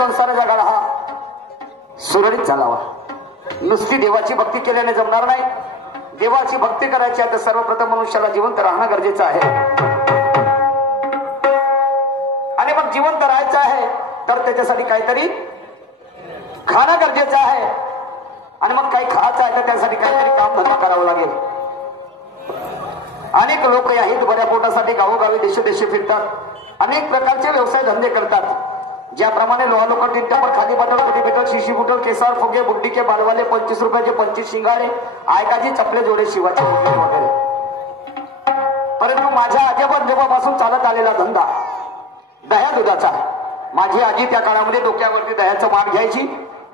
संसार जगाला हा सुरळीत चालावा. नुसती देवाची भक्ती केल्याने जमणार नाही. देवाची भक्ती करायची आहे तर सर्वप्रथम मनुष्याला जिवंत राहणं गरजेचं आहे. आणि मग जिवंत राहायचं आहे तर त्याच्यासाठी काहीतरी खाणं गरजेचं आहे. आणि मग काही खायचं आहे तर त्यासाठी काहीतरी काम धंदा करावं लागेल. अनेक लोक या हित बऱ्या पोटासाठी गावोगावी देशोदेशी फिरतात. अनेक प्रकारचे व्यवसाय धंदे करतात. ज्याप्रमाणे लोहा लोखंड टिंटापर खादी बटल कधी बेटल शिशी बुटल केसार फुगे बुड्डीके बालवाले 25 रुपयाचे 25 शिंगाडे आयकाची चपले जोडे शिवाचे वगैरे. परंतु माझ्या आजोबापासून चालत आलेला धंदा दह्या दुधाचा. माझी आजी त्या काळामध्ये डोक्यावरती दह्याचं माठ घ्यायची,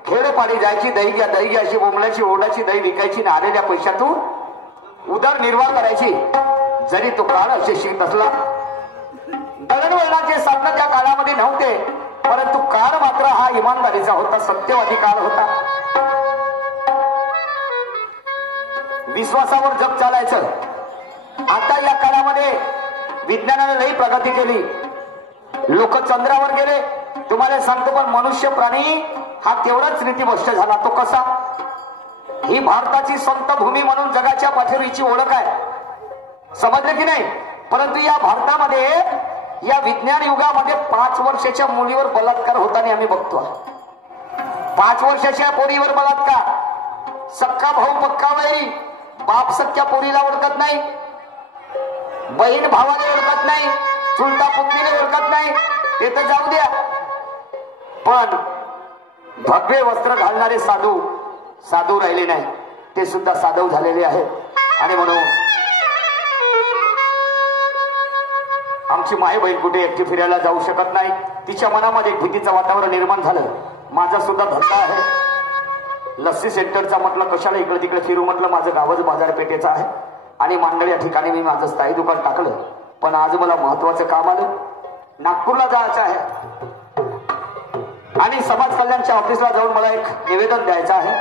खेडपाडी जायची, दही घ्या अशी बोंबल्याची ओरडाची दही विकायची आणि आलेल्या पैशातून उदरनिर्वाह करायची. जरी तो काळ अशेषित असला, दळणवळणाचे साधन त्या काळामध्ये नव्हते, परंतु काळ मात्र हा इमानदारीचा होता, सत्यवादी काळ होता. विश्वासावर जग चालायचं. आता या काळामध्ये विज्ञानाने लई प्रगती केली. लोक चंद्रावर गेले. तुम्हाला सांगतो पण मनुष्य प्राणी हा तेवढाच रीतिभ्रष्ट झाला. तो कसा? ही भारताची संत भूमी म्हणून जगाच्या पाठीवरची ओळख आहे. समजले की नाही? परंतु या भारतामध्ये या विज्ञान युगामध्ये 5 वर्षाच्या मुलीवर बलात्कार होताना आम्ही बघतो. 5 वर्षाच्या पोरीवर बलात्कार. सक्का भाऊ पक्का वैरी. बाप सख्या पोरीला ओळखत नाही, बहीण भावाला ओळखत नाही, चुलता पुतणीला ओळखत नाही. ते तर जाऊ द्या, पण भगवे वस्त्र घालणारे साधू राहिले नाही. ते सुद्धा साधव झालेले आहेत. आणि म्हणून आमची माय बहीण कुठे एकटी फिरायला जाऊ शकत नाही. तिच्या मनामध्ये एक भीतीचं वातावरण निर्माण झालं. माझा सुद्धा धंदा आहे लस्सी सेंटरचा. म्हटलं कशाला इकडे तिकडे फिरू. म्हटलं माझं गावच बाजारपेठेचं आहे आणि मांडळ या ठिकाणी मी माझं स्थायी दुकान टाकलं. पण आज मला महत्वाचं काम आलं. नागपूरला जायचं आहे आणि समाज कल्याणच्या ऑफिसला जाऊन मला एक निवेदन द्यायचं आहे.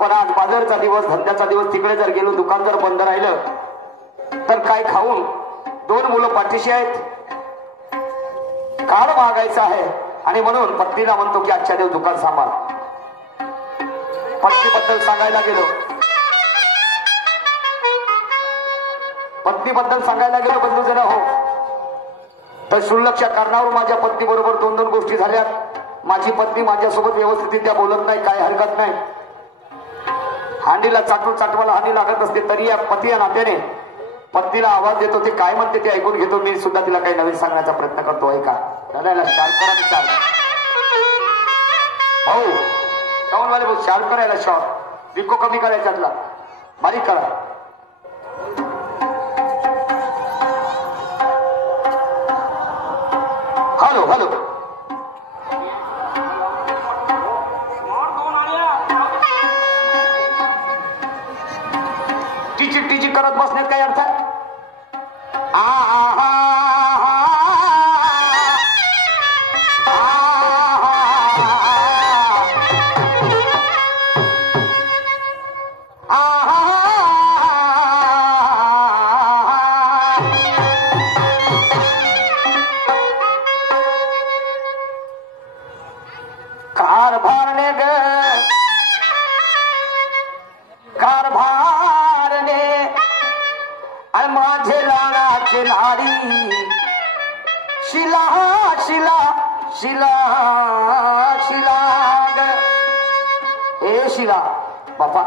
पण आज बाजारचा दिवस, धंद्याचा दिवस, तिकडे जर गेलो, दुकान जर बंद राहिलं तर काय खाऊन 2 मुलं पाठीशी आहेत. कार मागायचं आहे आणि म्हणून पत्नीला म्हणतो की आजच्या दिवस दुकान सांभाळ. पत्नीबद्दल सांगायला गेलो बंधू जरा हो तर क्षुल्लकच्या कारणावर माझ्या पत्नी बरोबर 2 गोष्टी झाल्यात. माझी पत्नी माझ्यासोबत व्यवस्थितरित्या बोलत नाही, काय हरकत नाही. हांडीला चाटवाला हांडी लागत असते तरी या पती या नात्याने पत्नीला आवाज देतो. ते काय म्हणते ते ऐकून घेतो. मी सुद्धा तिला काही नवीन सांगण्याचा प्रयत्न करतो. ऐका भाऊ साऊंडवाले भाऊ, शार्प करायला शॉर्ट विको कमी करायच्यातला बारीक करा. हॅलो टीची करत बसण्यात काय अर्थ? शिला बापा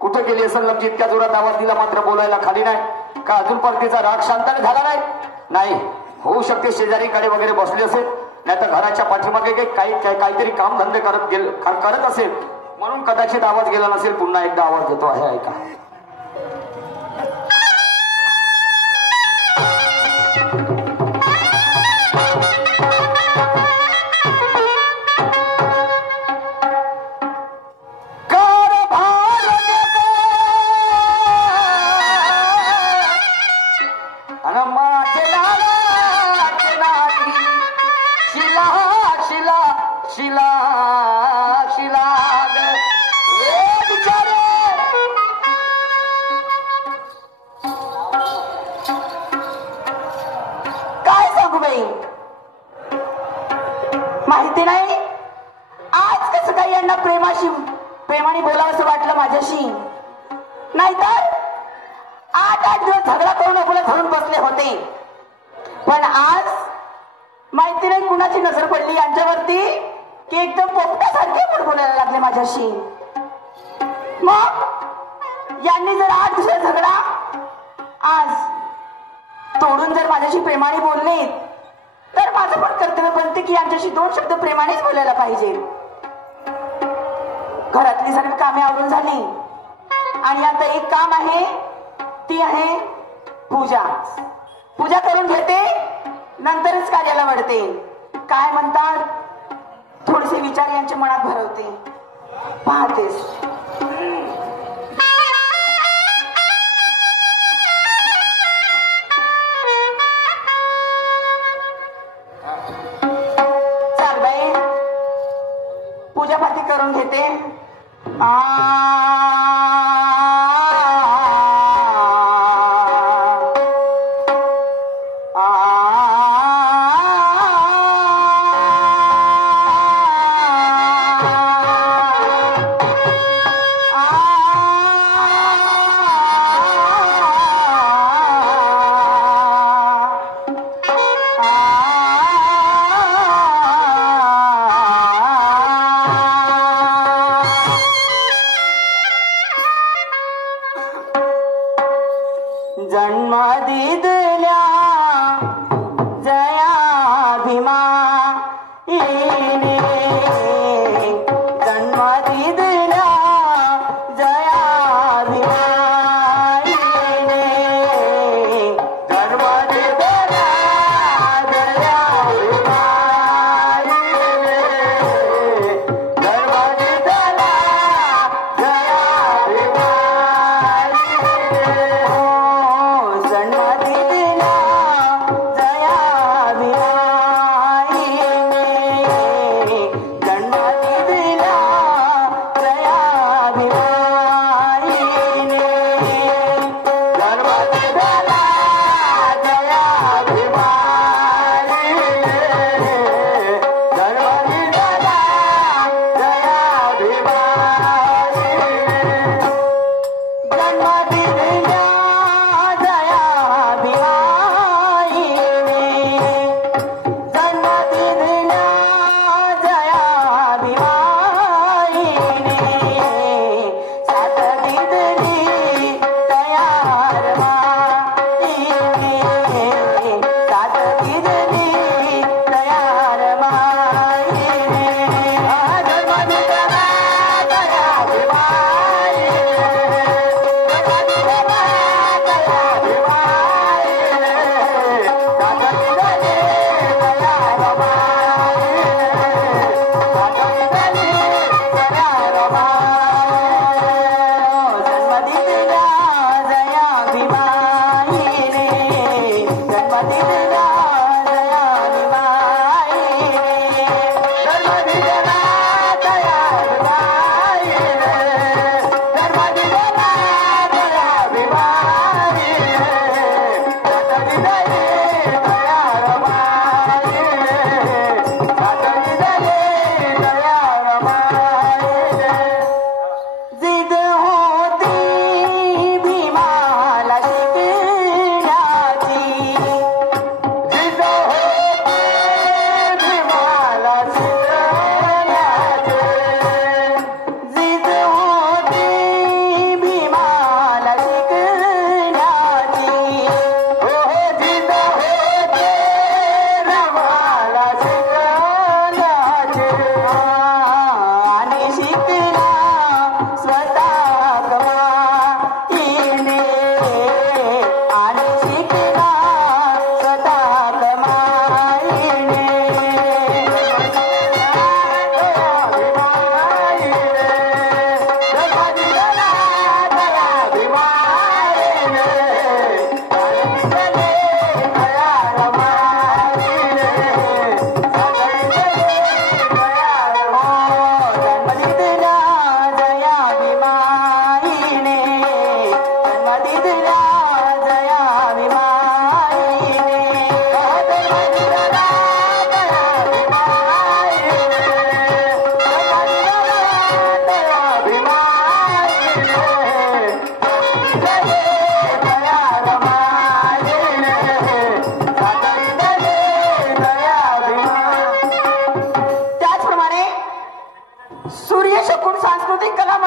कुठे गेली असेल? लमजी इतक्या जोरात आवाज दिला मात्र बोलायला खाली नाही का? अजून पण तिचा राग शांत झाला नाही. होऊ शकते शेजारीकडे वगैरे बसले असेल, नाही तर घराच्या पाठीमागे काहीतरी काम धंदे करत असेल म्हणून कदाचित आवाज गेला नसेल. पुन्हा एकदा आवाज देतो आहे, ऐका. माहिती नाही आज कसं काही यांना प्रेमाने बोलावंसं वाटलं माझ्याशी. नाहीतर 8 दिवस झगडा करून आपल्याला धरून बसले होते. पण आज माहिती नाही कुणाची नजर पडली यांच्यावरती की एकदम पोपटासारखे पण बोलायला लागले माझ्याशी. मग यांनी जर 8 दिवस झगडा आज तोडून जर माझ्याशी प्रेमाने बोलले तर माझं पण कर्तव्य बनते की यांच्याशी 2 शब्द प्रेमानेच बोलायला पाहिजे. घरातली सर्व कामे आवरून झाली आणि आता एक काम आहे, ती आहे पूजा. पूजा करून घेते नंतरच कार्याला वळते. काय म्हणतात थोडेसे विचार यांच्या मनात भरवते. पाहतेस चाल बाई पूजापाती करून घेते. जन्म दिदल्या जया भीमा येणे, जन्म दिदल्या जया भीमा येणे, जन्म दिदल्या जया भीमा येणे, जन्म दिदल्या जया भीमा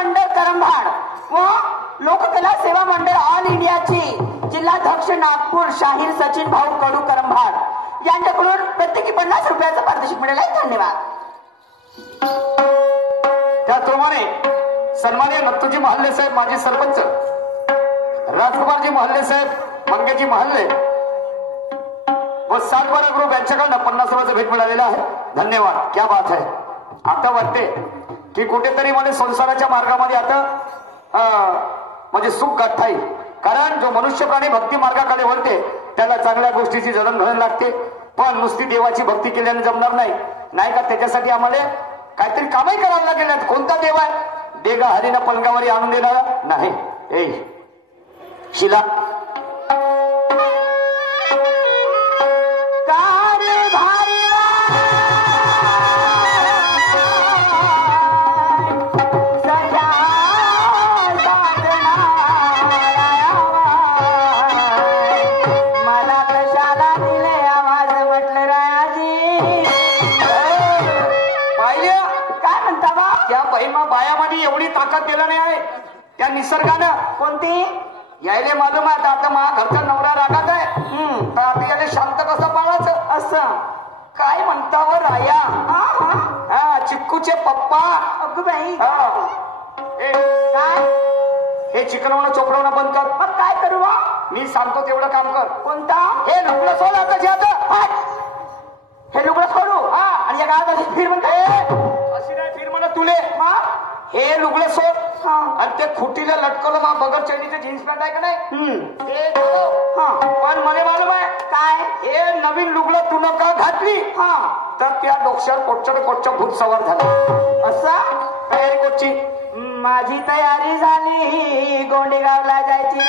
मंडळ करंभाड व लोककला सेवा मंडळ ऑल इंडियाचे जिल्हाध्यक्ष नागपूर शाहीर सचिन भाऊ कडू करंभाड यांच्याकडून प्रत्येकी 50 रुपयाचं पारितोषिक मिळालं आहे. धन्यवाद. त्याचप्रमाणे सन्माननीय नत्तूजी महाल्ले साहेब माजी सरपंच, राजकुमारजी महाल्ले साहेब मंगेजी महाल्ले व 712 ग्रुप यांच्याकडनं 50 रुपयाचं भेट मिळालेलं आहे. धन्यवाद. क्या बात आहे. आता वाटते की कुठेतरी मला संसाराच्या मार्गामध्ये आता म्हणजे सुख गाठता येईल. कारण जो मनुष्य प्राणी भक्ती मार्गाकडे वळते त्याला चांगल्या गोष्टीची जडणघडण लागते. पण नुसती देवाची भक्ती केल्याने जमणार नाही, नाही का? त्याच्यासाठी आम्हाला काहीतरी कामही करावं लागेल. कोणता देव आहे? देगा हरीना पलंगावरी आणून देणारा नाही. ए शिला बायामध्ये एवढी ताकद दिलं नाही आहे त्या निसर्गानं. कोणती? यायले मालूम आहे आता माझ्या घरचा नवरा रागात आहे, तर आता याला शांत कसं पाळायचं असं काय म्हणता व राया? हा चिक्कूचे पप्पा. अगं बाई काय हे चिकनवणं चोपडवणं बंद कर. मग काय करू? मी सांगतो तेवढं काम कर. कोणता? हे लुगडं सोड आता. हे लुगडं सोडू? हा. आणि या गावात अशी फिर म्हणते अशी नाही फिर म्हणा तुले. हे लुगडं सोड आणि ते खुटीला लटकवलं मा बगर चढीचे जीन्स पॅन्ट आहे का नाही ते. पण मला मालूम आहे काय हे नवीन लुगडं तू नका घातली तर त्या डोक्यावर कोटच्या भूत सवार झाला. असं तयारी कोटची? माझी तयारी झाली गोंडेगावला जायची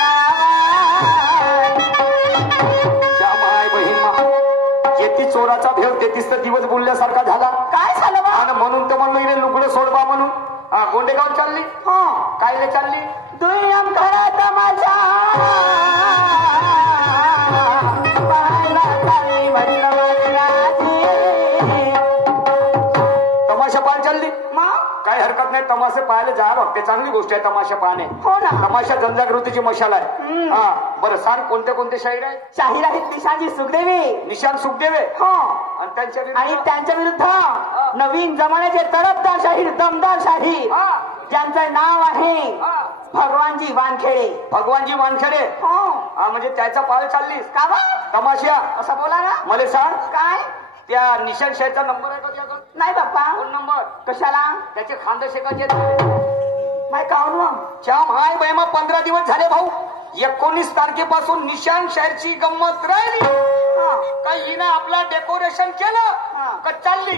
माय बहीण येती चोराचा भेव तेतीस तर दिवस बोलल्यासारखा झाला. काय झालं बा? आणि म्हणून तर म्हणलं इथे लुगडं सोडवा म्हणून गोंडेगाव चालली. कायले चालली? दुय्यम खरा तमाशा तमाशा पाहायला चालली. काही हरकत नाही, तमाशे पाहायला जा बघते, चांगली गोष्ट आहे तमाशा पाहणे. हो ना. तमाशा जनजागृतीची मशाल आहे. बरं सांग कोणते कोणते शाहीर आहेत? शाहीर आहेत निशांजी सुखदेवे, निशांत सुखदेवे. हो. आणि त्यांच्या विरुद्ध नवीन जमान्याचे तरफदार शाहीर, दमदार शाहीर ज्यांचं नाव आहे भगवानजी वानखेडे. भगवानजी वानखेडे. हो. म्हणजे त्याचा पाहायला चाललीस का बा? तमाशा असं बोला ना. मला सांग काय त्या निशांत शाहीरचा नंबर आहे का त्याचा? नाही बाप्पा. फोन नंबर कशाला? त्याचे खांदे शेकायचे. माय काऊन माय बाई मग 15 दिवस झाले भाऊ. 19 तारखेपासून निशांत शाहीरची गंमत राहिली. काही हिनं आपला डेकोरेशन केलं का चालली.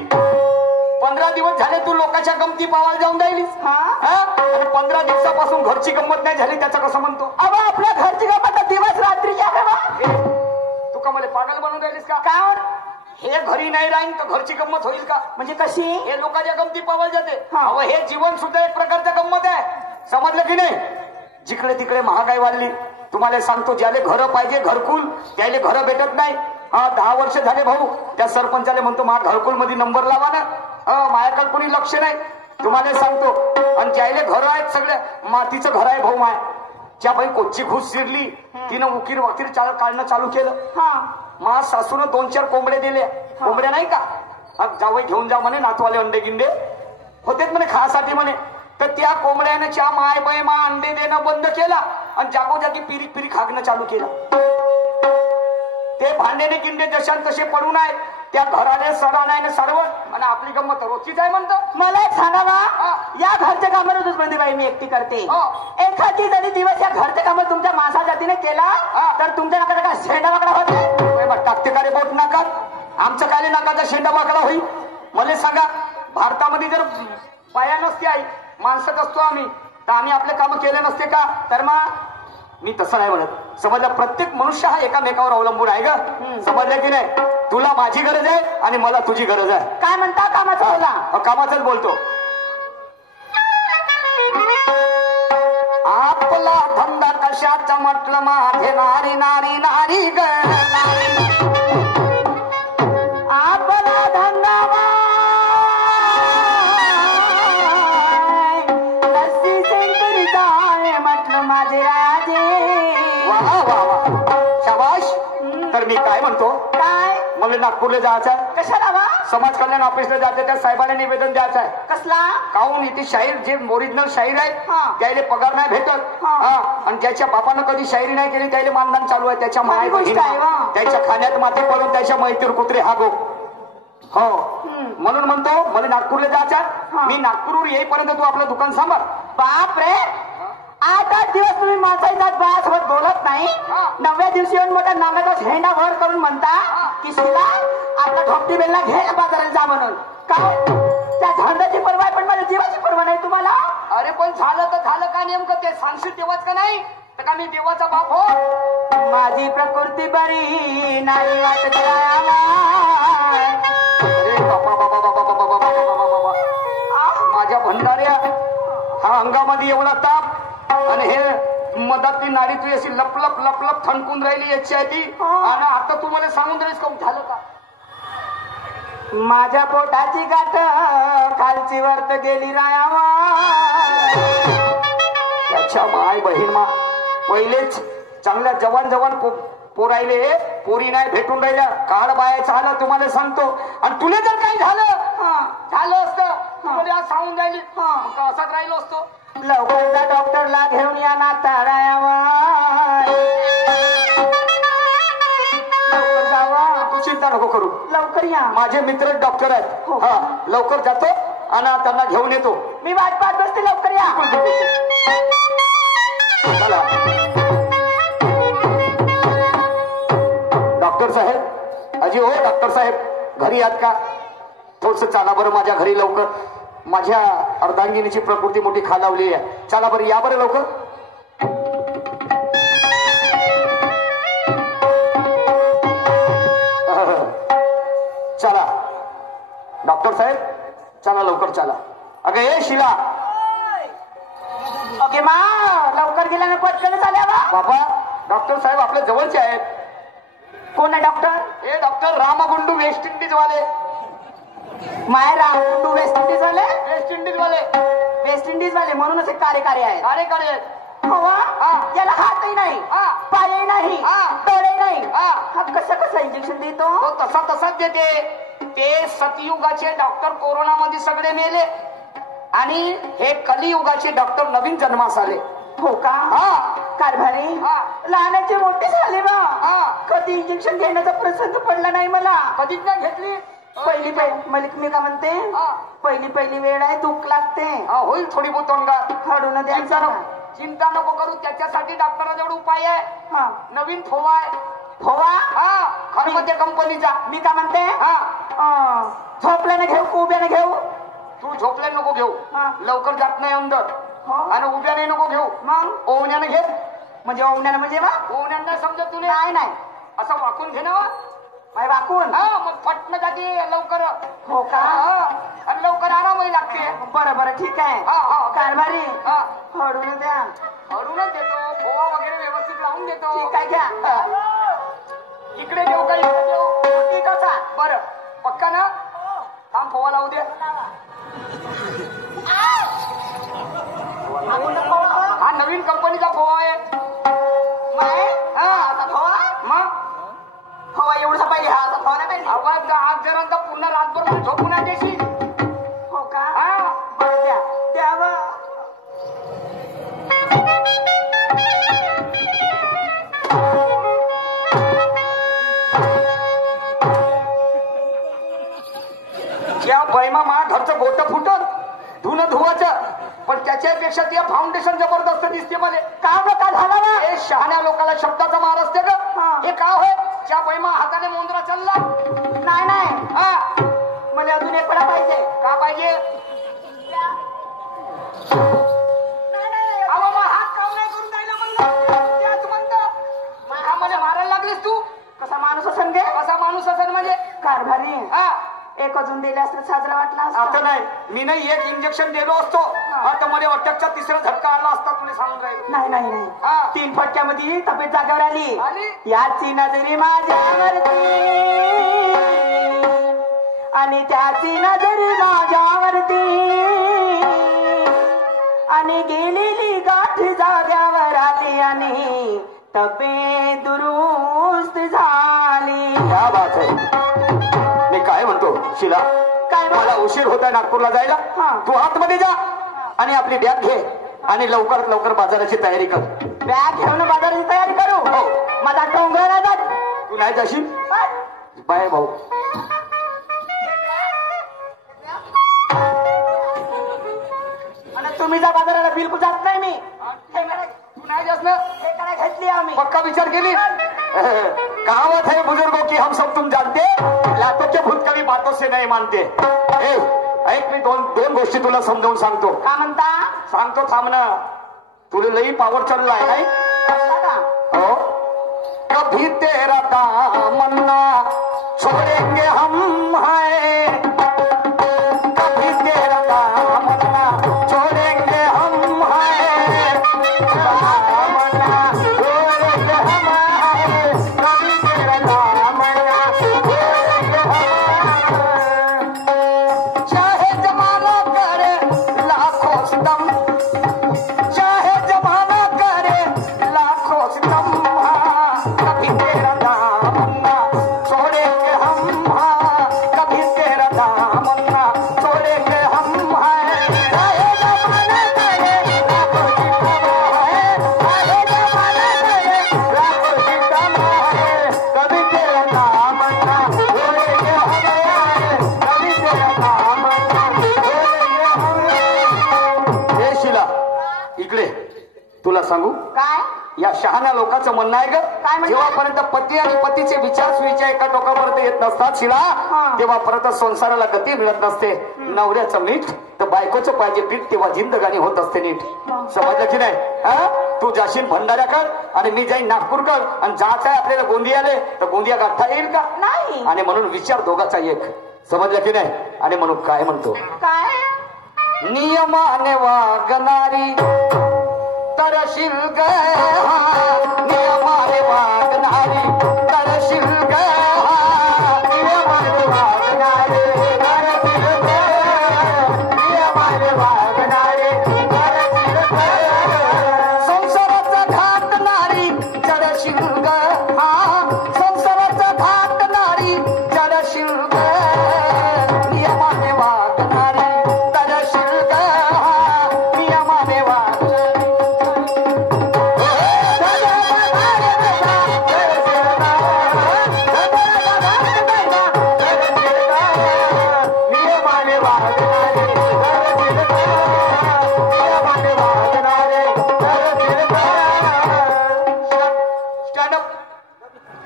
15 दिवस झाले तू लोकांच्या गमती पावायला जाऊन राहिलीस. आणि 15 दिवसापासून घरची गंमत नाही झाली त्याचं कसं म्हणतो? अबा आपल्या घरची गंमत दिवस रात्रीच्या तू का मला पागल बनवून राहिलीस का? काय हे घरी नाही राहीन तर घरची गंमत होईल का? म्हणजे कशी? हे लोकांच्या गमती पावायला जाते. अहो हे जीवन सुद्धा एक प्रकारचा गंमत आहे, समजलं की नाही? जिकडे तिकडे महागाई वाढली. तुम्हाला सांगतो ज्याले घरं पाहिजे घरकुल त्याले घरं भेटत नाही. 10 वर्ष झाले भाऊ त्या सरपंचाले म्हणतो माझ्या घरकुल मध्ये नंबर लावा ना. माझ्याकडे कोणी लक्ष नाही. तुम्हाला सांगतो आणि ज्याले घर आहेत सगळे मातीचं घर आहे भाऊ. माय ज्या बाई कोच्ची घुस शिरली तिनं उकीर वकीर काढणं चालू केलं. मा सासूनं 2-4 कोंबड्या दिल्या. कोंबड्या नाही का जावई घेऊन जा म्हणे, नातवाले अंडे गिंडे होतेच म्हणे खासाठी म्हणे. तर त्या कोंबड्याने च्या माय बाय मा अंडे देणं बंद केला आणि जागोजागी पिरी पिरी खागणं चालू केलं. ते भांडेने किंडे जशान तसे पडून आहेत. त्या घराने सडा नाही सर्व आणि आपली गंमत रोजचीच आहे म्हणतो. मला एक सांगावा, या घरच्या कामावर दुसबंदी बाई मी एकटी करते. एखादी जरी दिवस या घरच्या कामात तुमच्या माणसा जातीने केला तर तुमच्या नाकाचा काय शेंडा वाकडा होत? टाकते का रे बोट नाकात? आमचं काय नाकाचा शेंडा वाकडा होईल? मला सांगा भारतामध्ये जर बाया नसते आई माणसंच असतो आम्ही तर आम्ही आपले काम केले नसते का? तर मग मी तसं नाही म्हणत. समजलं प्रत्येक मनुष्य हा एकामेकावर अवलंबून आहे ग. समजलं की नाही? तुला माझी गरज आहे आणि मला तुझी गरज आहे. काय म्हणता? कामाचं बोला. कामाचंच बोलतो. आपला धंदा कशाचा म्हटलं माझे नारी नारी नारी ग. आपला धंदा म्हणतो काय मला नागपूरला जायचं आहे, कशाला वा समाज कल्याण ऑफिसला जायचं, त्या साहेबाला निवेदन द्यायचं आहे. कसला काहून इथे शाहीर जे ओरिजिनल शाहीर आहेत हा. त्याला पगार नाही भेटत. हा. हा. आणि ज्याच्या बापानं कधी शायरी नाही केली त्याला मानधन चालू आहे. त्याच्या माय गोष्ट बहीण आहे वा. त्याच्या खाण्यात माती पडून त्याच्या मैत्रीर कुत्रे हागो. हो म्हणून म्हणतो मला नागपूरला जायचं आहे. हा. मी नागपूरवर येईपर्यंत तू आपलं दुकान सांभाळ. बाप रे 8-8 दिवस तुम्ही माझाही जात बायासोबत बोलत नाही. हा. 9व्या दिवशी येऊन मोठा नागाचा झेंडा वर करून म्हणता की शिला आता ठोपटी बेलला घे बाजारात जा म्हणून. का त्या झंडाची पर्वा आहे पण माझ्या जीवाची पर्वा नाही तुम्हाला. अरे पण झालं तर झालं का नेमकं ते सांगशील तेव्हाच का नाही तर का मी देवाचा बाप हो. माझी प्रकृती बरी नाही वाटत अरे बाबा बाबा बाबा बाबा बाबा बाबा बाबा माझ्या भंडाऱ्या हा अंगामध्ये एवढा ताप आणि हे मधातली नाडी तू अशी लपलप लपलप थणकून राहिली याची आधी आणि आता तू मला सांगून राहिलीस का झालं का. माझ्या पोटाची गाठ खालची वरत गेली रायावा. त्याच्या माय बहीण मा पहिलेच चांगल्या जवान जवान पोरायले पोरी नाही भेटून राहिल्या काळ बायाचं आलं तुम्हाला सांगतो. आणि तुला जर काही झालं असतं तुला आज सांगून राहिली असाच राहिलो असतो. लवकरचा डॉक्टरला घेऊन या ना तारायावा. लवकर जावा. तू चिंता नको करू लवकर या. माझे मित्र डॉक्टर आहेत. हो. हा लवकर जातो आणि त्यांना घेऊन येतो. मी वाट पाहत बसते लवकर या. चला डॉक्टर साहेब अजी हो डॉक्टर साहेब घरी आहात का. थोडस चाला बरं माझ्या घरी लवकर. माझ्या अर्धांगिनीची प्रकृती मोठी खालावली आहे. चला बरं या बरं लवकर. चला डॉक्टर साहेब चला लवकर चला. अगं ए शिला ओके मा लवकर गेल्याने पटकन आल्या बा. बाबा डॉक्टर साहेब आपल्या जवळचे आहेत. कोण आहे डॉक्टर. हे डॉक्टर रामगुंडू वेस्ट इंडिज वाले. मायरा तू वेस्ट इंडिज वाले. वेस्ट इंडिज वाले वेस्ट इंडिज वाले म्हणूनच एक कार्यकारी आहेत. कार्यकारी आहेत. हो वा? हा. याला हातही नाही हा. पायही नाही हा. तळही नाही. हा. हा कसं इंजेक्शन देतो. तो तसाच देते. ते सतयुगाचे डॉक्टर कोरोनामध्ये सगळे मेले आणि हे कलियुगाचे डॉक्टर नवीन जन्मास आले. हो का. हा कारभारी हा. लहानाचे मोठे झाले बा. हा. कधी इंजेक्शन घेण्याचा प्रसंग पडला नाही मला. कधीच नाही घेतली. पहिली मी का म्हणते हा. पहिली वेळ आहे दुःख लागते. हा, होईल थोडी बहुत अंगात. हडून द्यायचा ना. चिंता नको करू त्याच्यासाठी डॉक्टराजवळ उपाय आहे. हा. नवीन फोवा आहे. फोवा. हा खरमते कंपनीचा. मी का म्हणते हा झोपल्याने घेऊ का उभ्याने घेऊ. तू झोपले नको घेऊ. हा. लवकर जात नाही अंदर. हो. आणि उभ्याने नको घेऊ. मग ओवण्याने घे. म्हणजे ओवण्याने म्हणजे वा. ओवण्याने समजत तुला. नाही असं वाकून घे ना. माय वाकून. हा मग फटणं जाते लवकर. हो का. आणि लवकर आरामही लागते. बरं ठीक आहे. हा. कारभारी हा हडून द्या. हळूनच देतो. फोवा वगैरे व्यवस्थित लावून देतो. ठीक आहे घ्या. इकडे देऊ का इकडे देऊ. ठीक होता. बरं पक्का ना. थांब फोवा लावू दे. हा नवीन कंपनीचा फोवा आहे. मग हवा एवढा पाहिजे. हा आता फवारा पाहिजे. आवाज आज जरा पुन्हा रातभर झोपून आहे देशील. हो का. हा बरं द्या द्यावा. या बैमा मा घरचं गोट फुटत धुणं धुवायचं पण त्याच्यापेक्षा ते फाउंडेशन जबरदस्त दिसते मला. का झाला ना. हे शहाण्या लोकांना शब्दाचा मार असते हा. का. हे का होय त्या बैमा हाताने मोंदरा चालला. नाही हा मला अजून एक पडा पाहिजे. का पाहिजे. अहो मग हात काम नाही करून राहिला म्हणलं त्याच म्हणतं. का मला मारायला लागलीस तू. कसा माणूस असन गे. कसा माणूस असेल म्हणजे. कारभारी हा एक अजून दिले असतं साजरा वाटला आता असता. नाही मी नाही एक इंजेक्शन दिलो असतो. आता मला अटकचा तिसरा झटका आला असता तुला सांगून राहील. नाही हा. 3 फटक्यामध्ये तब्येत जागेवर आली. आली? याची नजरी माझ्यावरती आणि त्याची नजरी माझ्यावरती आणि गेलेली गाठ जाग्यावर आली आणि तब्येत दुरुस्त झाली. शिला काय बा? मला उशीर होत आहे नागपूरला जायला. हा. तू आतमध्ये जा आणि आपली बॅग घे आणि लवकरात लवकर बाजाराची तयारी कर. बॅग घेऊन बाजाराची तयारी करू. हो. माझा टोंगळ नाही जात. तू नाही जाशील काय? बाय भाऊ. आणि तुम्ही जा बाजाराला बिलकुल जात नाही मी. तू नाही जास ना. घेतली आम्ही. पक्का विचार केली. कहावत है बुजुर्गों की हम सब तुम जानते लातों के भूत कभी बातों से नहीं मानते. ऐक मी दोन गोष्टी तुला समजावून सांगतो. का म्हणता? सांगतो थांब ना. तुला लई पावर चढला आहे नाही. हो. कभी तेरा दामन्ना छोड़ेंगे हम है. कभी तेरा दामन्ना छोड़ेंगे हम है. दामन्ना छोड़ेंगे हम है. कभी तेरा दामन्ना छोड़ेंगे हम है. चाहे जमाना करे लाखों सितम. चाहे जमाना करे लाखों सितम. कभी तेरा दामन्ना छोड़ेंगे हम. कभी तेरा दामन्ना छोड़ेंगे हम. चाहे जमाना करे लाखों सितम है. चाहे जमाना करे लाखों सितम है. कभी तेरा दामन्ना छोड़ेंगे हम. कभी तेरा दामन्ना छोड़ेंगे हम. हे शिला इकडे तुला सांगू. काय? या शहाण्या लोकांचं म्हणणं आहे काय ग. म्हणतात? जेव्हापर्यंत पती आणि पतीचे विचार सुविचार एका टोकापर्यंत येत नसतात शिला तेव्हापर्यंत संसाराला गती मिळत नसते. नवऱ्याचं मीठ तर बायकोचं पाहिजे पीठ तेव्हा जिंदगानी होत असते नीट. समजलं की नाही? हा? तू जाशील भंडाऱ्याकर आणि मी जाईन नागपूरकर आणि जायचं आहे आपल्याला गोंदियाले तर गोंदिया गाठता येईल का? नाही. आणि म्हणून विचार दोघाचा एक. समजलं की नाही? आणि म्हणून काय म्हणतो. काय? नियमाने वागणारी तरशील ग. नियमाने वागणारी तरशील ग. नियमाने वागणारे तरशील ग. नियमाने वागणारे तरशील ग. संसाराचा घाटणारी चढशील ग. संसाराचा घाटणारी चढशील ग. नियमाने वागणारी तरशील ग. नियमाने वागणारी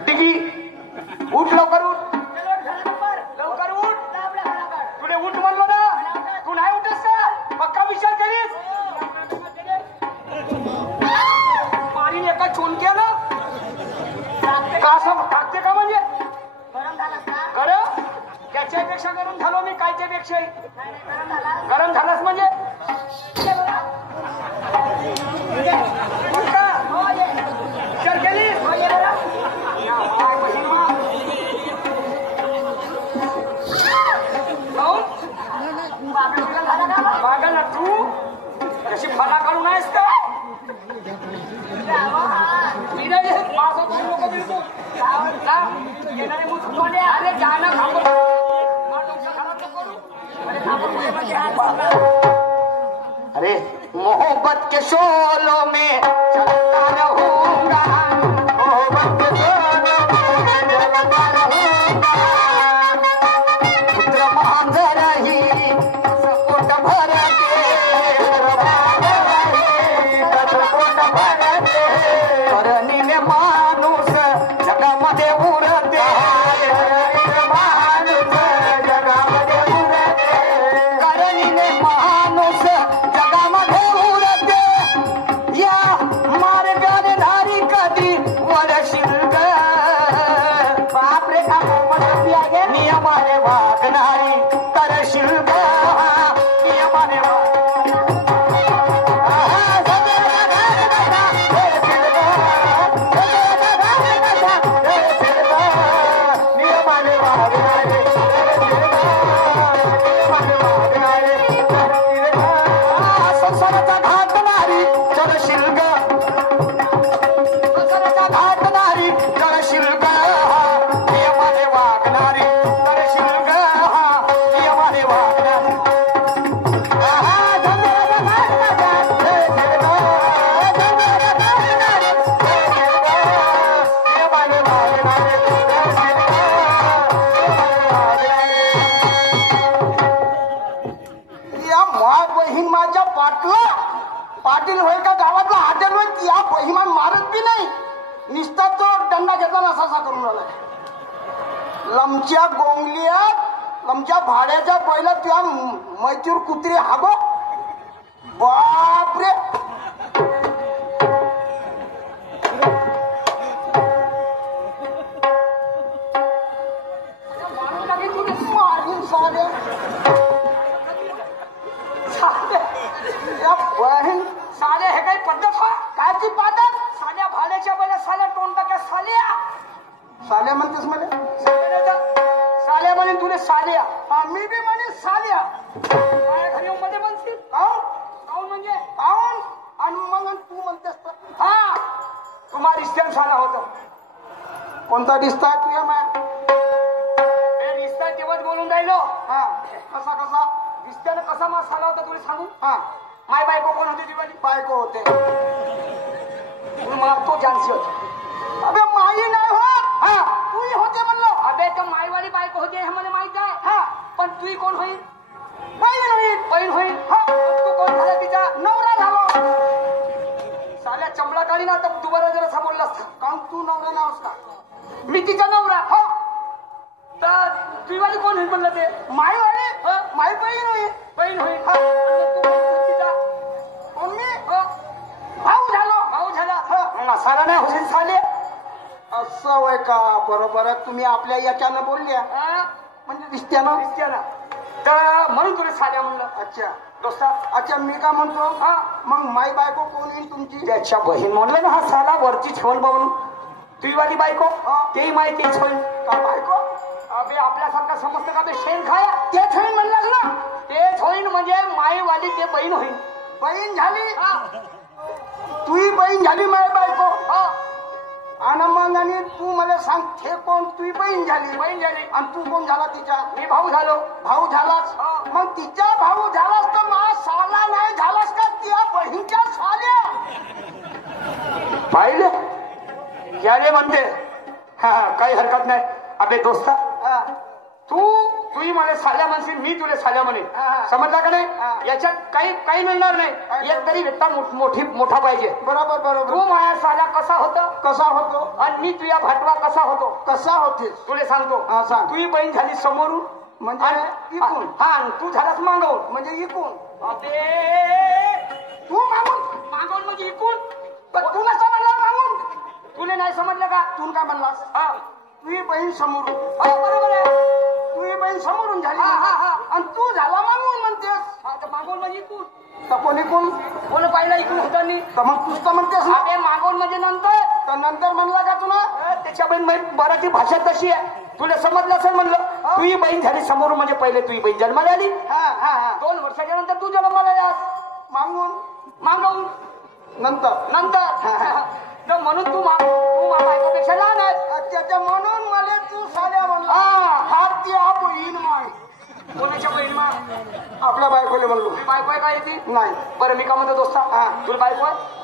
डिगी उठ लवकर उठ. लवकर उठ. तुले उठ म्हणलो ना. तू नाही उठस का? पक्का विचार करीस. मारीन एका चोनक्यानं का असं टाकते का म्हणजे कर. त्याच्यापेक्षा गरम झालो मी. कायच्यापेक्षा गरम झालास म्हणजे पक्का विचार केलीस. मागा ना तू कशी फला काढून आहेस का? मी नाही लोक बिलकुल येणारे मुसलमाने अरे जाणं अरे मोहब्बत के शोलों में चलता रहूंगा. मोहब्बत के शोलों में चलता रहूंगा. पुत्र मांजर ही सपोट भर के. सपोट भर के. करणीने माणूस जगामध्ये उरते. माणूस जगामध्ये उरते. करणीने माणूस जगामध्ये उरते. या मार्गाने नारी कधी पाटील होय का गावातला हॉटेल होय या बहिमान मारत बी नाही निसता तो दंडा घेताना असा करून आलाय लमच्या गोंगलियात लमच्या भाड्याच्या पहिला त्या मैत्यूर कुत्री हागो बापरे मारीन सारे बहीण साले हे काही पद्धत हा कायची पाहतात साल्या भाड्याच्या पहिल्या साल्या तोंड टाक्या साल्या साल्या म्हणतेस मला साल्या म्हणे तुले साल्या मी बी म्हणे साल्या माझ्या घरी मध्ये म्हणतील काऊन काऊन म्हणजे काऊन आणि मग तू म्हणतेस तर हा तुम्हा रिश्त्यान साला होता कोणता दिसताय तुझ्या माया रिश्ता तेव्हाच बोलून राहिलो हा कसा कसा रिश्त्यानं कसा मा साला होता तुला सांगू हा माय बायको कोण होती दिवाळी बायको होते मला तो जानसी होता अबे माई नाही होत हा तूही होते म्हणलो अबे तो माईवाली बायको होती हे मला माहित आहे हा पण तू कोण होईल बहीण होईल बहीण होईल हा तू कोण झाला तिचा नवरा झालो साल्या चमडा काढी ना तर तू बरं जरा बोलला असता काऊन तू नवरा नावस का मी तिचा नवरा हो तर तुझीवाली कोण होईल म्हणलं ते माई वाली हा माई बहीण होईल बहीण होईल हा. आणि मग तू कोण होईल तिचा कोण मी हो भाऊ झालो भाऊ झाला हा. मग साला नाही होशील साले असं वय का बरोबर आहे तुम्ही आपल्या याच्यानं बोलल्या हा म्हणजे रिश्त्यानं रिश्त्याला तर म्हणून तुला साल्या म्हणलं अच्छा दोस्ता अच्छा मी का म्हणतो हा मग माई बायको कोण येईल तुमची त्याच्या बहीण म्हणलं ना हा साला वरची छवण म्हणून तुझीवाली बायको हा. तेही माहिती होईल का बायको अबे आपल्यासारखा समजतं का बे शेण खाया तेच होईल म्हणलास ना तेच होईल म्हणजे माईवाली ते बहीण होईल बहीण झाली हा तुही बहीण झाली माय बायको हा आणि मग आणि तू मला सांग हे कोण तुही बहीण झाली बहीण झाली आणि तू कोण झाला तिच्या मी भाऊ झालो भाऊ झालास हा. मग तिच्या भाऊ झालास तर मा साला नाही झालास का त्या बहीणच्या साल्या पाहिले याले म्हणते हा हा काही हरकत नाही अबे दोस्ता हा. तूही मला साल्या म्हणशील मी तुला साल्या म्हणे हा. समजला का हा. नाही याच्यात काही मिळणार नाही काय एक तरी व्यक्ता मोठा पाहिजे बरोबर बरोबर तू माझ्या साल्या कसा होता कसा होतो आणि मी तुझ्या भाटवा कसा होतो कसा होतेस तुला सांगतो हा, सांग. तुझी बहीण झाली समोरून म्हणजे आणि- इकून हा आणि तू झालास मागवून म्हणजे इकून अबे तू मागून मागवून म्हणजे इकून पण तू नसा म्हणला मागून तुला नाही समजलं का तू काय म्हणलास हा तुझी बहीण समोरून हा, बरोबर आहे तुझी बहीण समोरून झाली हा, हा, हा. आणि तू झाला मागून म्हणतेस हा, तर मागवून म्हणजे इकून तर कोणी कोण कोण पाहिलं इकून होतानी तर मग तूच तर म्हणतेस ना अबे मागवून म्हणजे नंतर तर नंतर म्हणला का तुला त्याच्यामुळे मराठी भाषा तशी आहे तुला समजलं असेल म्हणलं हा. तुझी बहीण झाली समोरून म्हणजे पहिले तुझी बहीण जन्माला आली हा हा हा 2 वर्षाच्या नंतर तू जन्माला आलास मागून मागवून नंतर नंतर तर म्हणून तू बायकोपेक्षा लहान आहे त्याच्या म्हणून मला तू साड्या म्हणला हा. हात ती आप येईन माय कोणाच्या बहीण मग आपल्या बायकोले म्हणलो तुझी बायको आहे का येते नाही बरं मी का म्हणतो दोस्ता हा. तुला बायको आहे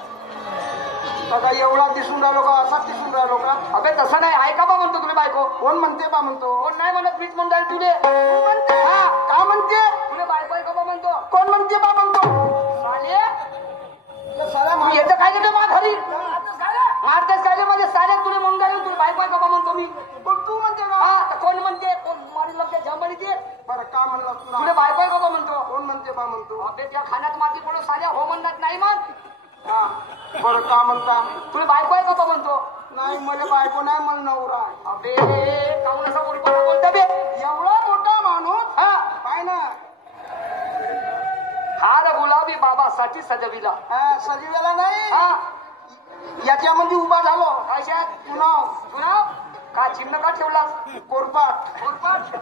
आता एवढा दिसून राहिलो का असा दिसून राहिलो का अबे तसं नाही आहे का बा म्हणतो तुला बायको कोण म्हणते बा म्हणतो कोण नाही म्हणत मीच म्हणून राहील तुले कोण म्हणते हा. का म्हणते तुला बायको आहे का बा म्हणतो कोण म्हणते बा म्हणतो साले साड्या तू येतं काय गे मा घरी मारतेस काय गे माझे साले तुला म्हणून राहील तुला बायको आहे का बा म्हणतो मी तू म्हणते का हा तर कोण म्हणते कोण मारी लग्न जमारी ते बरं का म्हणला तुला तुला बायको आहे का बा म्हणतो कोण म्हणते बा म्हणतो अबे त्या खाण्यात माती पडून साल्या हो म्हणत नाही मग हा बरं का म्हणता तुला बायको आहे का बा म्हणतो नाही मला बायको नाही मला नवरा आहे. अबे कामून असा बोलता बोलता बे एवढा मोठा माणूस हा पाय ना हार गुलाबी बाबासाठी सजविला हा, सजीवाला नाही हा याच्यामध्ये उभा झालो कशात पुन्हा तुला का चिन्ह का ठेवलास कोरपाट कोणपाट?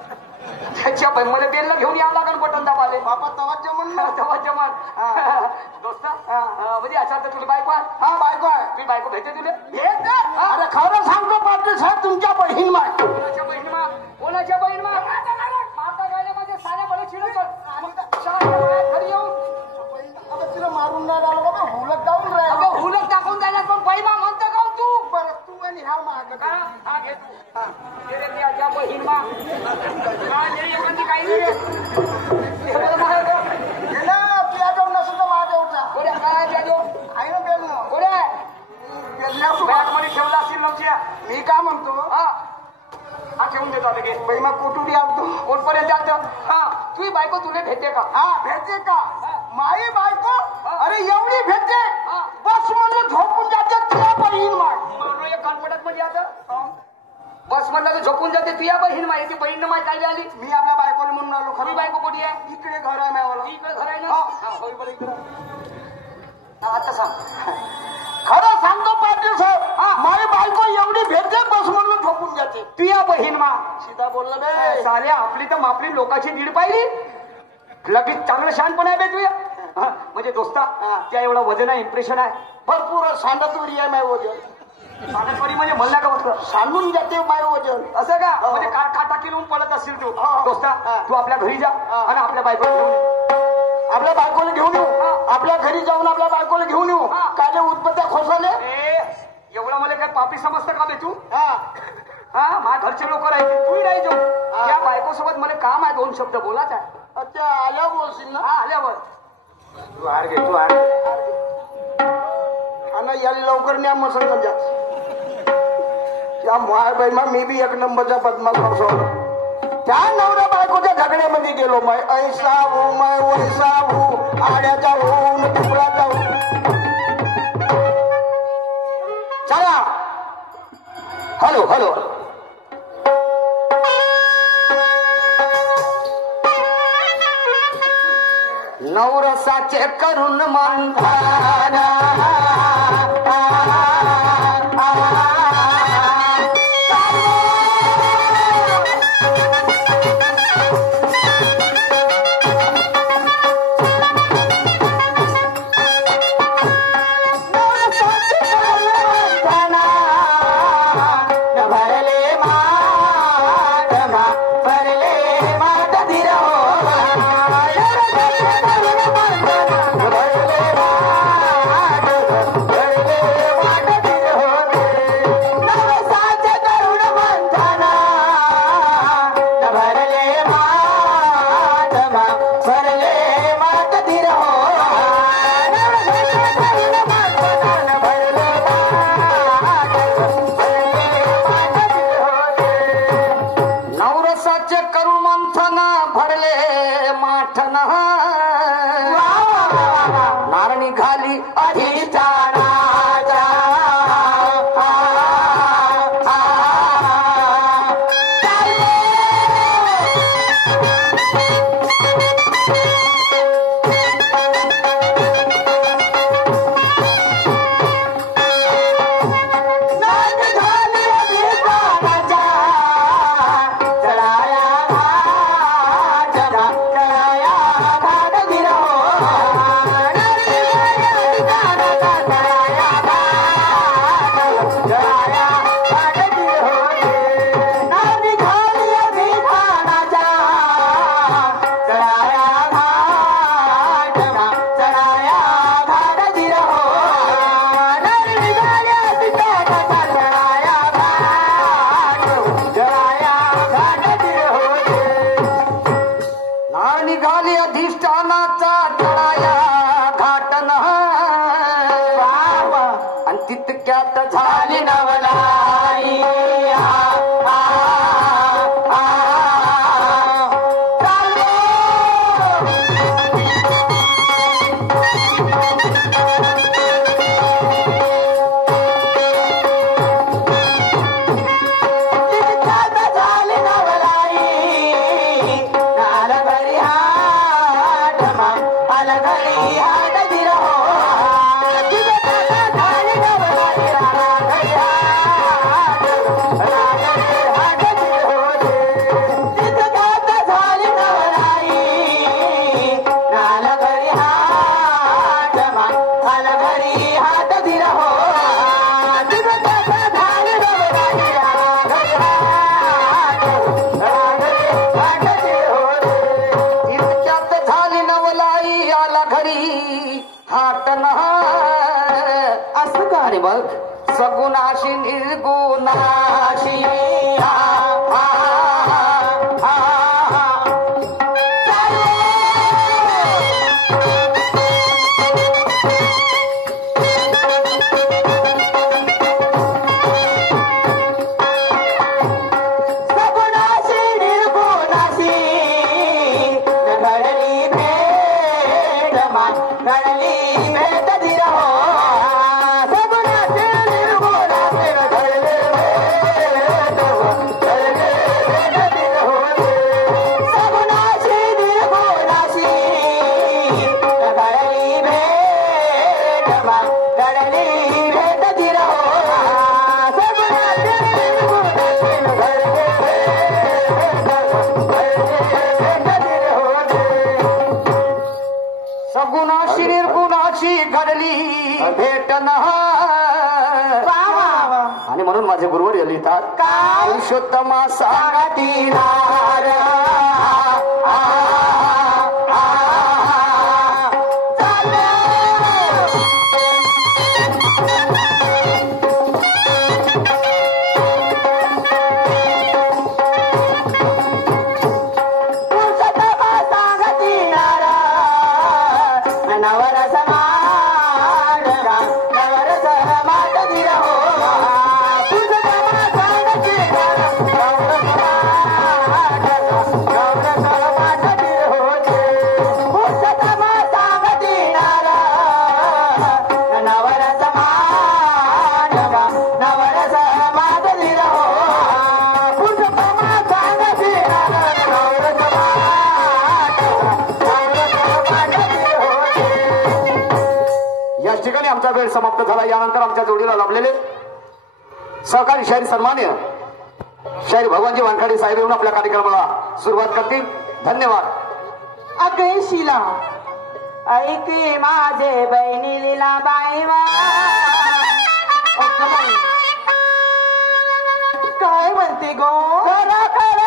त्याच्या मला बेलला घेऊन यावं लागेल बटन दाबाले बापा तवाच्या म्हणलं तेव्हा जमान हा. दोस्ता म्हणजे याचा तर तुला बायको आहे हा बायको आहे तुझी बायको भेटते तुला हे का? अरे खरं सांगतो पाटील साहेब तुमच्या बहीण माय कोणाच्या बहीण मा कोणाच्या बहीण मा माता गायला माझे साऱ्या बळे चिडत तुझी बायको तुला भेटते का? हा भेटते का? माई बायको अरे एवढी भेटते बस म्हणलं झोपून जाते तुझ्या बहीण माग एक कॉन्फिडन्स मध्ये आता बस म्हणलं तर झोपून जाते तुझ्या बहीण माहिती बहीण माहिती काय आली. मी आपल्या बायकोला म्हणून आलो खरी खरी बायको कोणी आहे? इकडे घर आहे माझ्यावाला. इकडे घर आहे ना. हो. हा, होय बरं इकडं. आता सांग खरं सांगतो पाटील साहेब माझी बायको एवढी भेटते बस म्हणलं झोपून जाते. तुझ्या बहीण मा सीधा बोललं बे साल्या आपली तर मापली लोकांची दीड पाहिली लगेच चांगलं शानपण आहे बे तुझ्या. म्हणजे दोस्ता त्या एवढा वजन आहे इम्प्रेशन आहे भरपूर सांडतुरी आहे माय वजन. सांडतवरी म्हणजे म्हणला का बसलं सांडून जाते माय वजन असं का? म्हणजे काटा किलून पडत असेल तू. दोस्ता तू आपल्या घरी जा आणि आपल्या बायकोला घेऊन ये. आपल्या बायकोला घेऊन येऊ आपल्या घरी जाऊन आपल्या बायकोला घेऊन येऊ काले उत्पत्त्या खोसाले. एवढं मला काय पापी समजतं का बे तू? हा माझ्या घरचे लोक राहायचे तूही नाही जाऊ. त्या बायकोसोबत मला काम आहे 2 शब्द बोलायचं आहे. त्या आल्या बोलशील ना. आल्यावर तू हार घे तू हार आणि याला लवकर न्या मग संग जात त्या माय बाई मी बी 1 नंबरचा बदमाश बसवला. त्या नवऱ्या बायकोच्या झगड्यामध्ये गेलो मै ऐसा हो मै वैसा हो आड्याचा होऊन टुकडाचा हो. चला हॅलो हॅलो नवरसाचे करून मंथाना नारणी घाली अधिष्ठानाचा निघाली अधिष्ठानाचा तळाया घाटन आणि तितक्यात झाली नवलाई सगुणाशी निर्गुणाशी सगुणाशी निर्गुणाशी घडली भेट धीर हो सगुणाचे निर्गुणाचे घडले भेट घडले भेट धीर हो सगुणाची निर्गुणाची घडली भेट घडली भेट धीर हो सगुणाचे निर्गुणाचे घडले सगुणाशी निर्गुणाची घडली भेट आणि म्हणून माझे गुरुवर लिहितात पुरुषोत्तमा सांगती नारा आमचा वेळ समाप्त झाला. यानंतर आमच्या जोडीला लाभलेले सहकारी शाहीर सन्मान्य शाहीर भगवानजी वानखडे साहेब येऊन आपल्या कार्यक्रमाला सुरुवात करतील. धन्यवाद. अगे शिला ऐके माझे बहिणी लीला बाईवा काय म्हणते गो खरं खरं